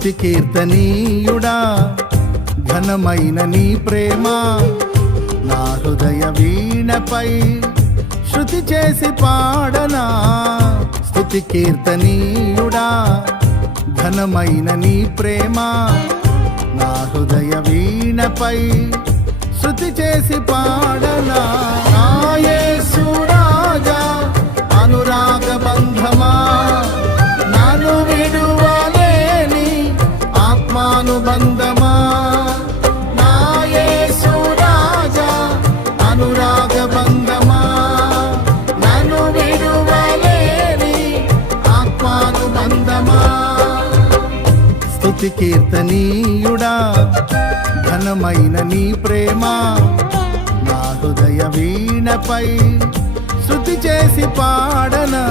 స్తుతి కీర్తనీయుడా ఘనమైన నీ ప్రేమ నా హృదయ వీణపై శృతి చేసి పాడనా. స్తుతి కీర్తనీయుడా ఘనమైన నీ ప్రేమ నా హృదయ వీణపై శృతి చేసి పాడనా. నా యేసు రాజా అనురాగ బంధమా నన్ను విడువలేని ఆత్మానుబంధమా. నా యేసు రాజా అనురాగ బంధమా నన్ను విడువలేని ఆత్మానుబంధమా. స్తుతి కీర్తనీయుడా ఘనమైన నీ ప్రేమ నా హృదయ వీణపై శృతి చేసి పాడనా.